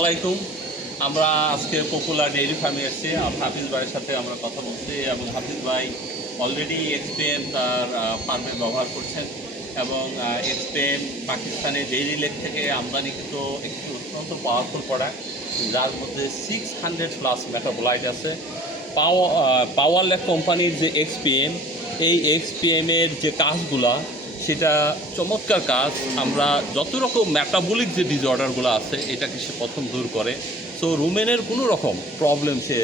আলাইকুম। আমরা আজকে পপুলার ডেইরি ফার্মে এসেছি। হাফিজ ভাইয়ের সাথে আমরা কথা বলছি এবং হাফিজ ভাই অলরেডি এক্সপিএম তার ফার্মে ব্যবহার করছেন এবং এক্সপিএম পাকিস্তানের ডেইরি লেক থেকে আমদানিকৃত একটি অত্যন্ত পাওয়ারফুল প্রোডাক্ট, যার মধ্যে 600+ মেটাবোলাইট আছে। পাওয়ার লেক কোম্পানির যে এক্সপিএম, এই এক্সপিএমের যে কাজগুলা সেটা চমৎকার কাজ। আমরা যত রকম মেটাবলিক যে ডিসঅর্ডারগুলো আছে এটাকে সে প্রথম দূর করে। সো রুমেনের কোনো রকম প্রবলেম সে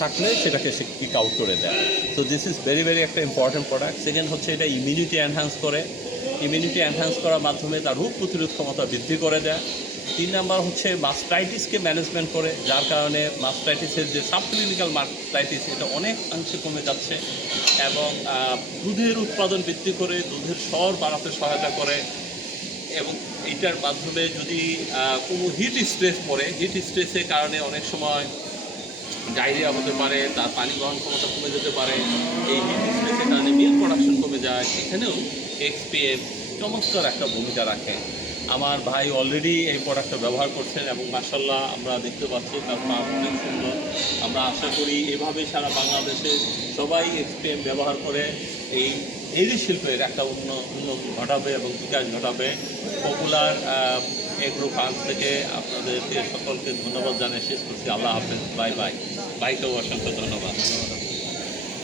থাকলে সেটাকে সে কিক আউট করে দেয়। So this is very very একটা ইম্পর্ট্যান্ট প্রোডাক্ট। সেকেন্ড হচ্ছে এটা ইমিউনিটি এনহ্যান্স করে। ইমিউনিটি এনহ্যান্স করার মাধ্যমে তার রোগ প্রতিরোধ ক্ষমতা বৃদ্ধি করে দেয়। 3 নাম্বার হচ্ছে মাস্টাইটিসকে ম্যানেজমেন্ট করে, যার কারণে মাস্টাইটিসের যে সাবক্লিনিক্যাল মাস্টাইটিস এটা অনেকাংশে কমে যাচ্ছে এবং দুধের উৎপাদন বৃদ্ধি করে, দুধের স্বর বাড়াতে সহায়তা করে। এবং এইটার মাধ্যমে যদি কোনো হিট স্ট্রেস পড়ে, হিট স্ট্রেসের কারণে অনেক সময় ডায়রিয়া হতে পারে, তার পানি গ্রহণ ক্ষমতা কমে যেতে পারে, এই হিট স্ট্রেসের কারণে মিল্ক প্রোডাকশন কমে যায়, এখানেও এক্সপিএম চমৎকার একটা ভূমিকা রাখে। আমার ভাই অলরেডি এই প্রোডাক্টটা ব্যবহার করছেন এবং মাশাআল্লাহ আমরা দেখতে পাচ্ছি তার ফার্ম অনেক সুন্দর। আমরা আশা করি এভাবে সারা বাংলাদেশে সবাই এক্সপিএম ব্যবহার করে এই ডেইরি শিল্পের একটা উন্নতি ঘটাবে এবং বিকাশ ঘটাবে। পপুলার এগ্রো ফার্ম থেকে আপনাদেরকে সকলকে ধন্যবাদ জানিয়ে শেষ করছি। আল্লাহ হাফেজ, বাই বাই। ভাইকেও অসংখ্য ধন্যবাদ।